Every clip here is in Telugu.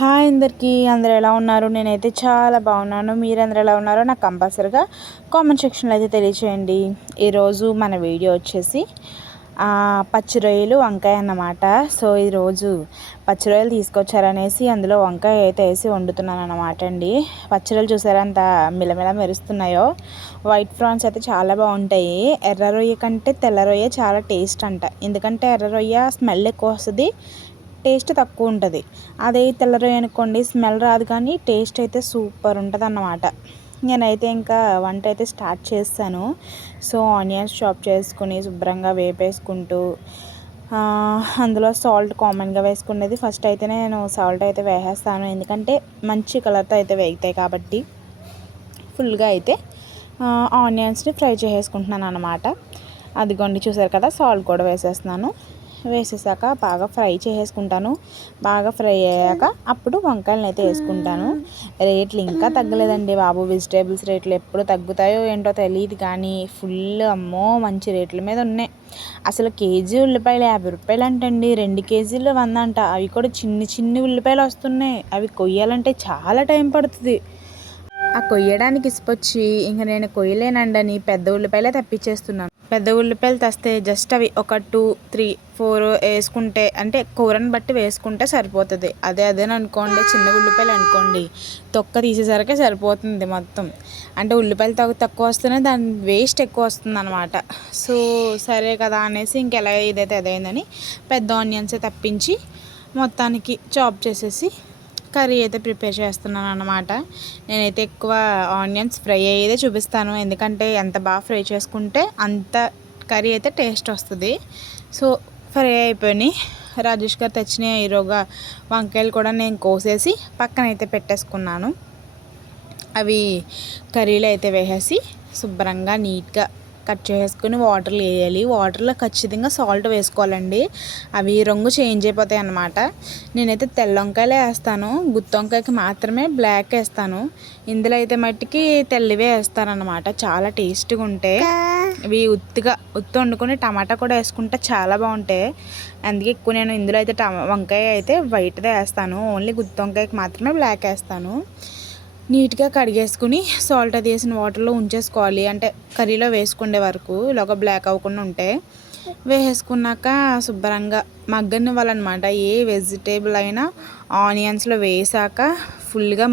హాయ్ అందరికీ, అందరూ ఎలా ఉన్నారు? నేనైతే చాలా బాగున్నాను. మీరందరూ ఎలా ఉన్నారో నాకు కంపల్సరీగా కామెంట్ సెక్షన్లో అయితే తెలియచేయండి. ఈరోజు మన వీడియో వచ్చేసి పచ్చి రొయ్యలు వంకాయ అన్నమాట. సో ఈరోజు పచ్చి రొయ్యలు తీసుకొచ్చారనేసి అందులో వంకాయ అయితే వేసి వండుతున్నాను అన్నమాట అండి. పచ్చి రొయ్యలు చూసారా అంత మిలమిల మెరుస్తున్నాయో. వైట్ ప్రాన్స్ అయితే చాలా బాగుంటాయి. ఎర్ర రొయ్య కంటే తెల్ల రొయ్య చాలా టేస్ట్ అంట. ఎందుకంటే ఎర్ర రొయ్య స్మెల్ ఎక్కువ వస్తుంది, టేస్ట్ తక్కువ ఉంటుంది. అదే తెల్ల రొయ్య అనుకోండి, స్మెల్ రాదు కానీ టేస్ట్ అయితే సూపర్ ఉంటుంది అన్నమాట. నేనైతే ఇంకా వంట అయితే స్టార్ట్ చేస్తాను. సో ఆనియన్స్ చాప్ చేసుకుని శుభ్రంగా వేపేసుకుంటూ అందులో సాల్ట్ కామన్గా వేసుకునేది. ఫస్ట్ అయితే నేను సాల్ట్ అయితే వేసేస్తాను, ఎందుకంటే మంచి కలర్తో అయితే వేగుతాయి కాబట్టి. ఫుల్గా అయితే ఆనియన్స్ని ఫ్రై చేసేసుకుంటున్నాను అన్నమాట. అదిగోండి చూసారు కదా, సాల్ట్ కూడా వేసేస్తున్నాను. వేసేసాక బాగా ఫ్రై చేసేసుకుంటాను. బాగా ఫ్రై అయ్యాక అప్పుడు వంకాయలను అయితే వేసుకుంటాను. రేట్లు ఇంకా తగ్గలేదండి బాబు. వెజిటేబుల్స్ రేట్లు ఎప్పుడు తగ్గుతాయో ఏంటో తెలియదు కానీ ఫుల్ అమ్మో మంచి రేట్ల మీద ఉన్నాయి. అసలు కేజీ ఉల్లిపాయలు 50 రూపాయలు అంటండి. 2 కేజీలు 100 అంట. అవి కూడా చిన్ని ఉల్లిపాయలు వస్తున్నాయి. అవి కొయ్యాలంటే చాలా టైం పడుతుంది. ఆ కొయ్యడానికి ఇసుకొచ్చి ఇంక నేను కొయ్యలేనండని పెద్ద ఉల్లిపాయలే తెప్పించేస్తున్నాను. పెద్ద ఉల్లిపాయలు తెస్తే జస్ట్ అవి ఒక 2, 3, 4 వేసుకుంటే, అంటే కూరని బట్టి వేసుకుంటే సరిపోతుంది. అదేననుకోండి, చిన్న ఉల్లిపాయలు అనుకోండి, తొక్క తీసేసరికి సరిపోతుంది మొత్తం. అంటే ఉల్లిపాయలు తక్కువ వస్తేనే దాని వేస్ట్ ఎక్కువ వస్తుంది అనమాట. సో సరే కదా అనేసి ఇంకెలా ఇదైతే అదైందని పెద్ద ఆనియన్స్ తప్పించి మొత్తానికి చాప్ చేసేసి కర్రీ అయితే ప్రిపేర్ చేస్తున్నాను అన్నమాట. నేనైతే ఎక్కువ ఆనియన్స్ ఫ్రై అయ్యేదే చూపిస్తాను, ఎందుకంటే ఎంత బాగా ఫ్రై చేసుకుంటే అంత కర్రీ అయితే టేస్ట్ వస్తుంది. సో ఫ్రై అయిపోయినాయి. రాజేష్ గారు తెచ్చిన ఈరోగా వంకాయలు కూడా నేను కోసేసి పక్కన అయితే పెట్టేసుకున్నాను. అవి కర్రీలో అయితే వేసేసి శుభ్రంగా నీట్గా కట్ చేసుకుని వాటర్లో వేయాలి. వాటర్లో ఖచ్చితంగా సాల్ట్ వేసుకోవాలండి, అవి రంగు చేంజ్ అయిపోతాయి అన్నమాట. నేనైతే తెల్ల వంకాయలే వేస్తాను, గుత్తి వంకాయకి మాత్రమే బ్లాక్ వేస్తాను. ఇందులో అయితే మట్టికి తెల్లవే వేస్తానన్నమాట. చాలా టేస్ట్గా ఉంటాయి. ఇవి ఉత్తి వండుకొని టమాటా కూడా వేసుకుంటే చాలా బాగుంటాయి. అందుకే ఎక్కువ నేను ఇందులో అయితే వంకాయ అయితే వైట్దే వేస్తాను. ఓన్లీ గుత్తి వంకాయకి మాత్రమే బ్లాక్ వేస్తాను. నీట్గా కడిగేసుకుని సాల్ట్ అది వేసిన వాటర్లో ఉంచేసుకోవాలి, అంటే కర్రీలో వేసుకునే వరకు ఇలాగ బ్లాక్ అవ్వకుండా ఉంటే. వేసేసుకున్నాక శుభ్రంగా మగ్గనివ్వాలన్నమాట. ఏ వెజిటేబుల్ అయినా ఆనియన్స్లో వేసాక ఫుల్గా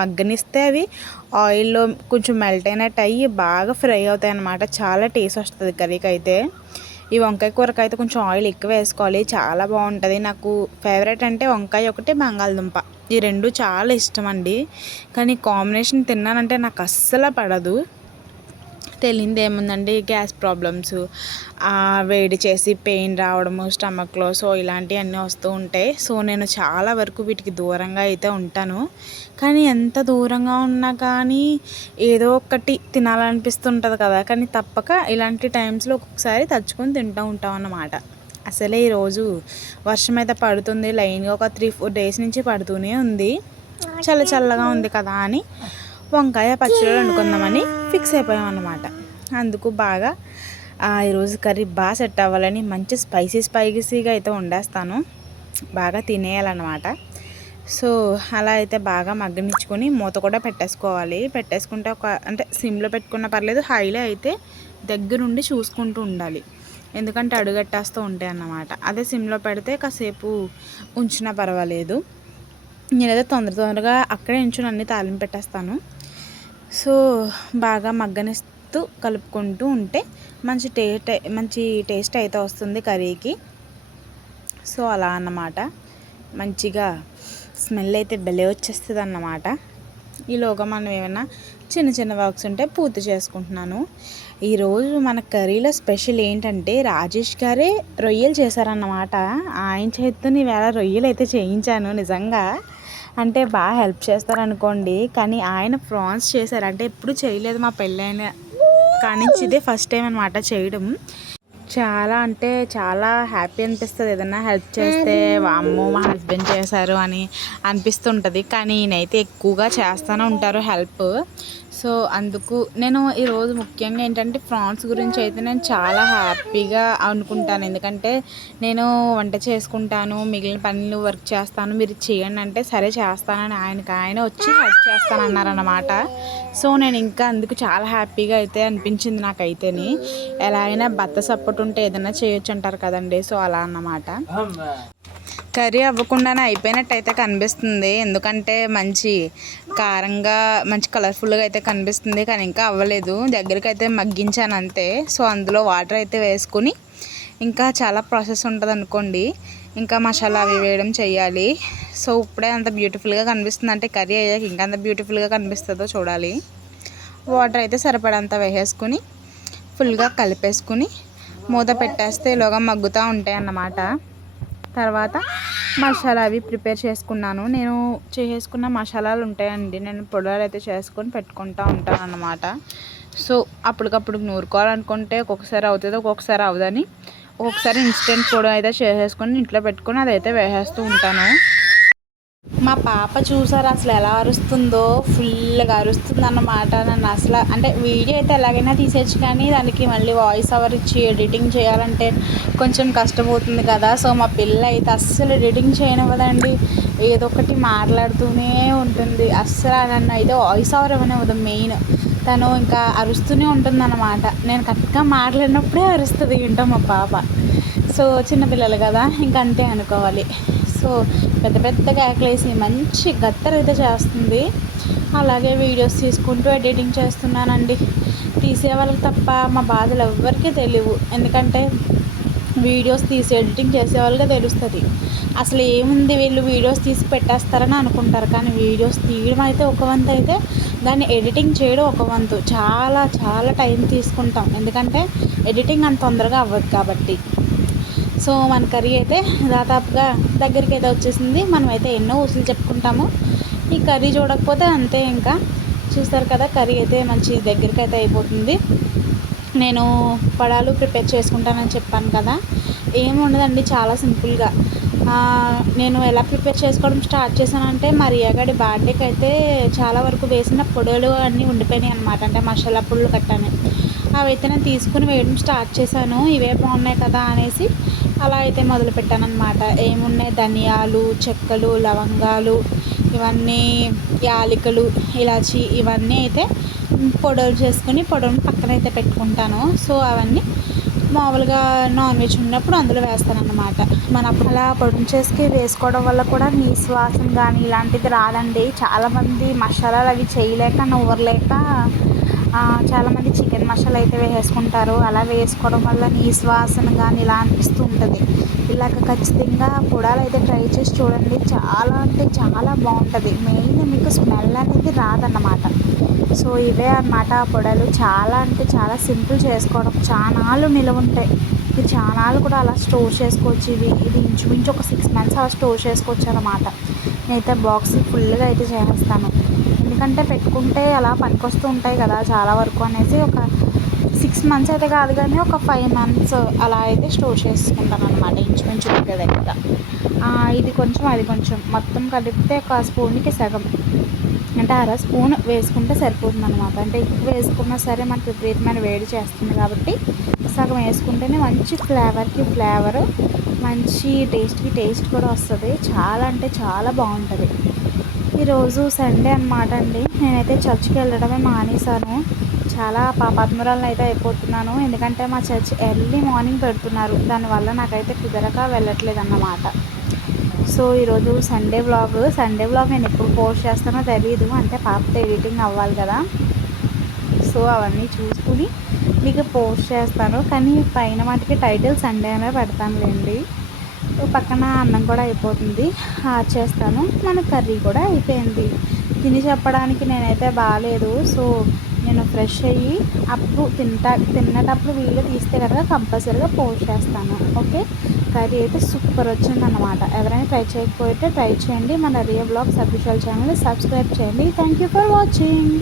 మగ్గనిస్తే అవి ఆయిల్లో కొంచెం మెల్ట్ అయినట్టు అయ్యి బాగా ఫ్రై అవుతాయి అన్నమాట. చాలా టేస్ట్ వస్తుంది కర్రీకి అయితే. ఈ వంకాయ కూరకి అయితే కొంచెం ఆయిల్ ఎక్కువ వేసుకోవాలి, చాలా బాగుంటుంది. నాకు ఫేవరెట్ అంటే వంకాయ ఒకటి, బంగాళదుంప, ఈ రెండు చాలా ఇష్టం అండి. కానీ కాంబినేషన్ తిన్నానంటే నాకు అస్సలు పడదు. తెలియదు ఏముందండి, గ్యాస్ ప్రాబ్లమ్స్, వేడి చేసి పెయిన్ రావడము స్టమక్లో, సో ఇలాంటివన్నీ వస్తూ ఉంటాయి. సో నేను చాలా వరకు వీటికి దూరంగా అయితే ఉంటాను. కానీ ఎంత దూరంగా ఉన్నా కానీ ఏదో ఒకటి తినాలనిపిస్తుంటుంది కదా, కానీ తప్పక ఇలాంటి టైమ్స్లో ఒక్కొక్కసారి తెచ్చుకొని తింటూ ఉంటాం అన్నమాట. అసలే ఈరోజు వర్షం అయితే పడుతుంది లైన్గా, ఒక 3-4 డేస్ నుంచి పడుతూనే ఉంది. చల్లగా ఉంది కదా అని వంకాయ పచ్చడి వండుకుందామని ఫిక్స్ అయిపోయాం అన్నమాట. అందుకు బాగా ఈరోజు కర్రీ బాగా సెట్ అవ్వాలని మంచి స్పైసీగా అయితే వండేస్తాను, బాగా తినేయాలన్నమాట. సో అలా అయితే బాగా మగ్గనిచ్చుకొని మూత కూడా పెట్టేసుకోవాలి. పెట్టేసుకుంటే అంటే సిమ్లో పెట్టుకున్న పర్లేదు, హైలో అయితే దగ్గరుండి చూసుకుంటూ ఉండాలి, ఎందుకంటే అడుగట్టేస్తూ ఉంటాయి అన్నమాట. అదే సిమ్లో పెడితే కాసేపు ఉంచినా పర్వాలేదు. నేనైతే తొందరగా అక్కడే ఉంచుని అన్ని తాలింపు పెట్టేస్తాను. సో బాగా మగ్గనిస్తూ కలుపుకుంటూ ఉంటే మంచి టేస్ట్ అయితే వస్తుంది కర్రీకి. సో అలా అన్నమాట, మంచిగా స్మెల్ అయితే భలే వచ్చేస్తుంది అన్నమాట. ఈలోగా మనం ఏమైనా చిన్న వర్క్స్ ఉంటే పూర్తి చేసుకుంటున్నాను. ఈరోజు మన కర్రీలో స్పెషల్ ఏంటంటే రాజేష్ గారే రొయ్యలు చేశారన్నమాట. ఆయన చేతితో ఈవేళ రొయ్యలు అయితే చేయించాను. నిజంగా అంటే బాగా హెల్ప్ చేస్తారనుకోండి, కానీ ఆయన ప్రాన్స్ చేశారు. అంటే ఎప్పుడు చేయలేదు, మా పెళ్ళైన కానీ ఇదే ఫస్ట్ టైం అనమాట చేయడం. చాలా హ్యాపీ అనిపిస్తుంది ఏదన్నా హెల్ప్ చేస్తే. అమ్మో మా హస్బెండ్ చేశారు అని అనిపిస్తుంటుంది, కానీ ఈయనైతే ఎక్కువగా చేస్తూనే ఉంటారు హెల్ప్. సో అందుకు నేను ఈరోజు ముఖ్యంగా ఏంటంటే ఫ్రాన్స్ గురించి అయితే నేను చాలా హ్యాపీగా అనుకుంటాను. ఎందుకంటే నేను వంట చేసుకుంటాను, మిగిలిన పనులు వర్క్ చేస్తాను, మీరు చేయండి అంటే సరే చేస్తానని ఆయన వచ్చి హెల్ప్ చేస్తానన్నారన్నమాట. సో నేను ఇంకా అందుకు చాలా హ్యాపీగా అయితే అనిపించింది నాకైతేని. ఎలా అయినా భర్త సపోర్ట్ ఉంటే ఏదైనా చేయొచ్చు అంటారు కదండి. సో అలా అన్నమాట. కర్రీ అవ్వకుండానే అయిపోయినట్టయితే కనిపిస్తుంది, ఎందుకంటే మంచి కారంగా మంచి కలర్ఫుల్గా అయితే కనిపిస్తుంది, కానీ ఇంకా అవ్వలేదు. దగ్గరికి అయితే మగ్గించాను అంతే. సో అందులో వాటర్ అయితే వేసుకుని ఇంకా చాలా ప్రాసెస్ ఉంటుంది అనుకోండి. ఇంకా మసాలా అవి వేయడం చేయాలి. సో ఇప్పుడే అంత బ్యూటిఫుల్గా కనిపిస్తుంది, అంటే కర్రీ అయ్యాక ఇంకా అంత బ్యూటిఫుల్గా కనిపిస్తుందో చూడాలి. వాటర్ అయితే సరిపడంత వేసేసుకుని ఫుల్గా కలిపేసుకుని మూత పెట్టేస్తే ఇలాగా మగ్గుతూ ఉంటాయి అన్నమాట. తర్వాత మసాలా అవి ప్రిపేర్ చేసుకున్నాను. నేను చేసుకున్న మసాలాలు ఉంటాయండి, నేను పొడులు అయితే చేసుకొని పెట్టుకుంటూ ఉంటాను అన్నమాట. సో అప్పటికప్పుడు నూరుకోవాలనుకుంటే ఒక్కొక్కసారి అవుతుంది, ఒక్కొక్కసారి అవ్వదని ఒక్కొక్కసారి ఇన్స్టెంట్ పొడి అయితే చేసేసుకొని ఇంట్లో పెట్టుకొని అదైతే వేసేస్తూ ఉంటాను. మా పాప చూసారు అసలు ఎలా అరుస్తుందో, ఫుల్గా అరుస్తుంది అన్నమాట. నన్ను అసలు అంటే వీడియో అయితే ఎలాగైనా తీసేయచ్చు, కానీ దానికి మళ్ళీ వాయిస్ ఓవర్ ఇచ్చి ఎడిటింగ్ చేయాలంటే కొంచెం కష్టమవుతుంది కదా. సో మా పిల్ల అయితే అస్సలు ఎడిటింగ్ చేయనివ్వదండి, ఏదో ఒకటి మాట్లాడుతూనే ఉంటుంది. అస్సలు నన్ను అయితే వాయిస్ ఓవర్ ఇవ్వనివ్వదు. మెయిన్ తను ఇంకా అరుస్తూనే ఉంటుంది అన్నమాట. నేను కరెక్ట్గా మాట్లాడినప్పుడే అరుస్తుంది ఏంటో మా పాప. సో చిన్నపిల్లలు కదా, ఇంకా అంతే అనుకోవాలి. సో పెద్ద పెద్ద కేకలేసి మంచి గత్తరైతే చేస్తుంది. అలాగే వీడియోస్ తీసుకుంటూ ఎడిటింగ్ చేస్తున్నానండి. తీసే వాళ్ళకి తప్ప మా బాధలు ఎవ్వరికీ తెలియవు, ఎందుకంటే వీడియోస్ తీసి ఎడిటింగ్ చేసే వాళ్ళకే తెలుస్తుంది. అసలు ఏముంది వీళ్ళు వీడియోస్ తీసి పెట్టేస్తారని అనుకుంటారు, కానీ వీడియోస్ తీయడం అయితే ఒక వంతు అయితే దాన్ని ఎడిటింగ్ చేయడం ఒక వంతు. చాలా చాలా టైం తీసుకుంటాం, ఎందుకంటే ఎడిటింగ్ అంత తొందరగా అవ్వదు కాబట్టి. సో మన కర్రీ అయితే దాదాపుగా దగ్గరికి అయితే వచ్చేసింది. మనమైతే ఎన్నో ఊసులు చెప్పుకుంటాము, ఈ కర్రీ చూడకపోతే అంతే. ఇంకా చూస్తారు కదా, కర్రీ అయితే మంచి దగ్గరికి అయితే అయిపోతుంది. నేను పడాలు ప్రిపేర్ చేసుకుంటానని చెప్పాను కదా, ఏమి ఉండదండి, చాలా సింపుల్గా. నేను ఎలా ప్రిపేర్ చేసుకోవడం స్టార్ట్ చేశానంటే, మా రియగాడి బర్త్డేకి అయితే చాలా వరకు వేసిన పొడులు అన్నీ ఉండిపోయినాయి అనమాట, అంటే మసాలా పొడులు కట్టాను. అవి అయితే నేను తీసుకుని వేయడం స్టార్ట్ చేశాను, ఇవే బాగున్నాయి కదా అనేసి అలా అయితే మొదలుపెట్టాను అనమాట. ఏమున్నాయి, ధనియాలు, చెక్కలు, లవంగాలు, ఇవన్నీ యాలకులు, ఇలాచి, ఇవన్నీ అయితే పొడులు చేసుకుని పొడులను పక్కన అయితే పెట్టుకుంటాను. సో అవన్నీ మామూలుగా నాన్ వెజ్ ఉన్నప్పుడు అందులో వేస్తాను అన్నమాట. మన అలా పొడులు చేసుకు వేసుకోవడం వల్ల కూడా నీసు వాసన కానీ ఇలాంటిది రాదండి. చాలామంది మసాలాలు అవి చేయలేక నవ్వలేక చాలామంది చికెన్ మసాలా అయితే వేసుకుంటారు. అలా వేసుకోవడం వల్ల నీసు వాసన కానీ ఇలా అనిపిస్తూ ఉంటుంది. ఇలాగ ఖచ్చితంగా పొడాలు అయితే ట్రై చేసి చూడండి, చాలా అంటే చాలా బాగుంటుంది. మెయిన్ మీకు స్మెల్ అనేది రాదన్నమాట. సో ఇవే అన్నమాట పొడాలు. చాలా అంటే చాలా సింపుల్ చేసుకోవడం, చానాలు నిలవ ఉంటాయి. మీరు చానాలు కూడా అలా స్టోర్ చేసుకోవచ్చు. ఇది ఇంచుమించు ఒక 6 months అలా స్టోర్ చేసుకోవచ్చు అన్నమాట. నేనైతే బాక్స్ ఫుల్గా అయితే చేస్తాను, ఎందుకంటే పెట్టుకుంటే అలా పనికొస్తూ ఉంటాయి కదా చాలా వరకు అనేసి. ఒక 6 months అయితే కాదు, కానీ ఒక 5 months అలా అయితే స్టోర్ చేసుకుంటాను అనమాట, ఇంచుమించు ఒకే దగ్గర. ఇది కొంచెం అది కొంచెం మొత్తం కలిపితే ఒక స్పూన్కి సగం, అంటే అర స్పూన్ వేసుకుంటే సరిపోతుంది అనమాట. అంటే ఎక్కువ వేసుకున్నా సరే మనకి విపరీతమైన వేడి చేస్తుంది కాబట్టి సగం వేసుకుంటేనే మంచి ఫ్లేవర్కి ఫ్లేవర్, మంచి టేస్ట్కి టేస్ట్ కూడా వస్తుంది. చాలా అంటే చాలా బాగుంటుంది. ఈరోజు సండే అనమాట అండి, నేనైతే చర్చ్కి వెళ్ళడమే మానేశాను. చాలా పాపాత్మురాలను అయితే అయిపోతున్నాను, ఎందుకంటే మా చర్చ్ ఎర్లీ మార్నింగ్ పెడుతున్నారు, దానివల్ల నాకైతే కుదరక వెళ్ళట్లేదు అన్నమాట. సో ఈరోజు సండే వ్లాగ్ నేను ఎప్పుడు పోస్ట్ చేస్తానో తెలియదు, అంటే పాపతో ఎడిటింగ్ అవ్వాలి కదా. సో అవన్నీ చూసుకుని మీకు పోస్ట్ చేస్తాను, కానీ పైన వాటికి టైటిల్ సండే అనే పెడతానులేండి. పక్కన అన్నం కూడా అయిపోతుంది, చేస్తాను. మన కర్రీ కూడా అయిపోయింది. తిని చెప్పడానికి నేనైతే బాగాలేదు. సో నేను ఫ్రెష్ అయ్యి అప్పుడు తిన్నటప్పుడు వీడియో తీస్తే కనుక కంపల్సరీగా పోస్ట్ చేస్తాను. ఓకే, కర్రీ అయితే సూపర్ వచ్చిందన్నమాట. ఎవరైనా ట్రై చేయకపోతే ట్రై చేయండి. మన Riya vlogs official channel subscribe చేయండి. Thank you for watching.